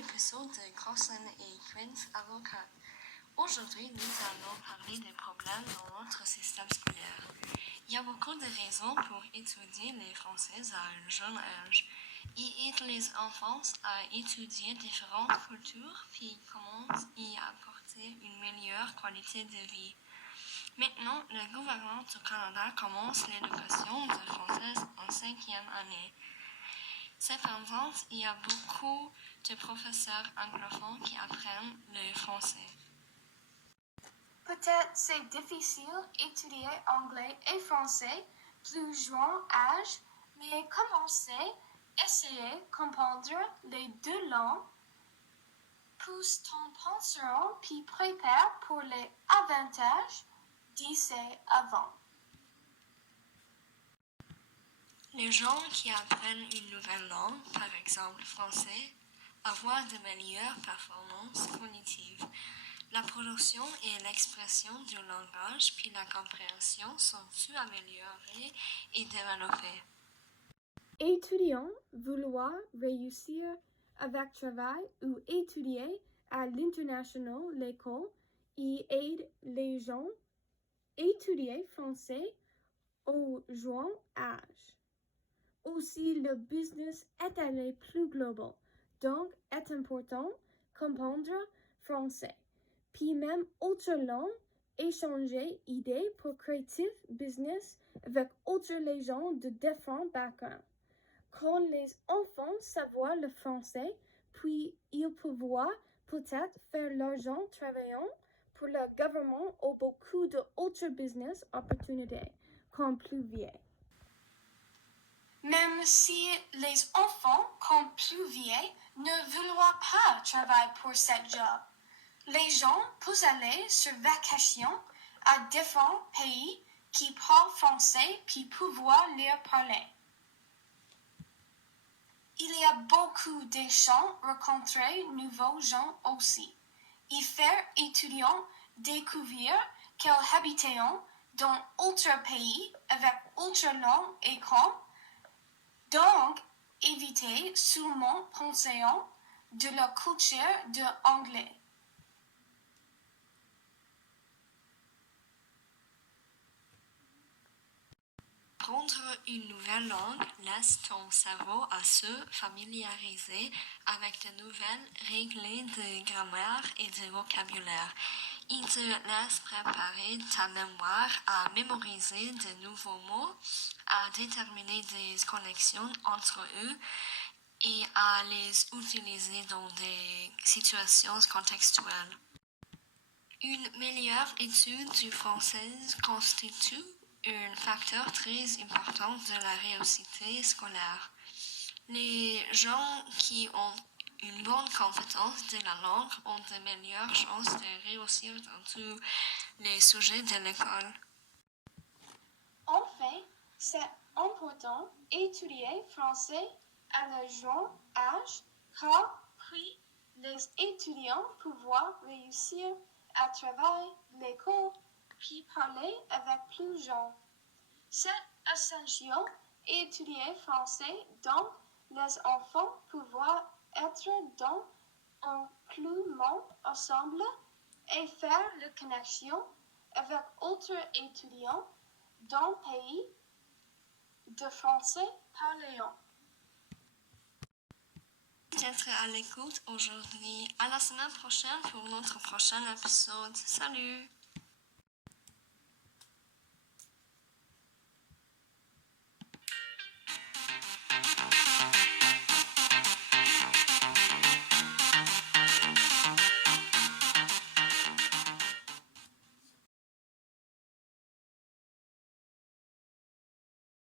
épisode de Crossan et Quince Avocat. Aujourd'hui, nous allons parler des problèmes dans notre système scolaire. Il y a beaucoup de raisons pour étudier les français à un jeune âge. Il aide les enfants à étudier différentes cultures puis commence y apporter une meilleure qualité de vie. Maintenant, le gouvernement du Canada commence l'éducation de français en 5e année. Cependant, il y a beaucoup de professeurs anglophones qui apprennent le français. Peut-être c'est difficile d'étudier anglais et français plus jeune âge, mais commencez, essayez de comprendre les deux langues, plus t'en penseront puis prépare pour les avantages d'ici avant. Les gens qui apprennent une nouvelle langue, par exemple français, avoir de meilleures performances cognitives. La production et l'expression du langage puis la compréhension sont-elles améliorées et développées. Étudiants vouloir réussir avec travail ou étudier à l'international l'école et aide les gens à étudier français au jeune âge. Aussi, le business est allé plus global, donc est important comprendre français. Puis même autre langue, échanger idées pour creative business avec autres gens de différents backgrounds. Quand les enfants savent le français, puis ils peuvent peut-être faire l'argent travaillant pour le gouvernement ou beaucoup d'autres business opportunités quand plus vieux. Même si les enfants, quand plus vieux, ne veulent pas travailler pour ce job, les gens peuvent aller sur vacation à différents pays qui parlent français puis pouvoir leur parler. Il y a beaucoup de gens rencontrer nouveaux gens aussi, et faire étudiants découvrir qu'ils habitent dans d'autres pays avec autres langues et comme. Donc, évitez seulement penser de la culture de l'anglais. Apprendre une nouvelle langue laisse ton cerveau à se familiariser avec de nouvelles règles de grammaire et de vocabulaire. Il te laisse préparer ta mémoire à mémoriser de nouveaux mots, à déterminer des connexions entre eux et à les utiliser dans des situations contextuelles. Une meilleure étude du français constitue un facteur très important de la réussite scolaire. Les gens qui ont une bonne compétence de la langue ont de meilleures chances de réussir dans tous les sujets de l'école. Enfin, c'est important d'étudier français à le jeune âge car puis les étudiants peuvent réussir à travailler l'école puis parler avec plus jeunes. C'est essentiel d'étudier français donc les enfants peuvent être dans un plus monde ensemble et faire la connexion avec d'autres étudiants dans le pays de français parlant. D'être à l'écoute aujourd'hui. À la semaine prochaine pour notre prochain épisode. Salut!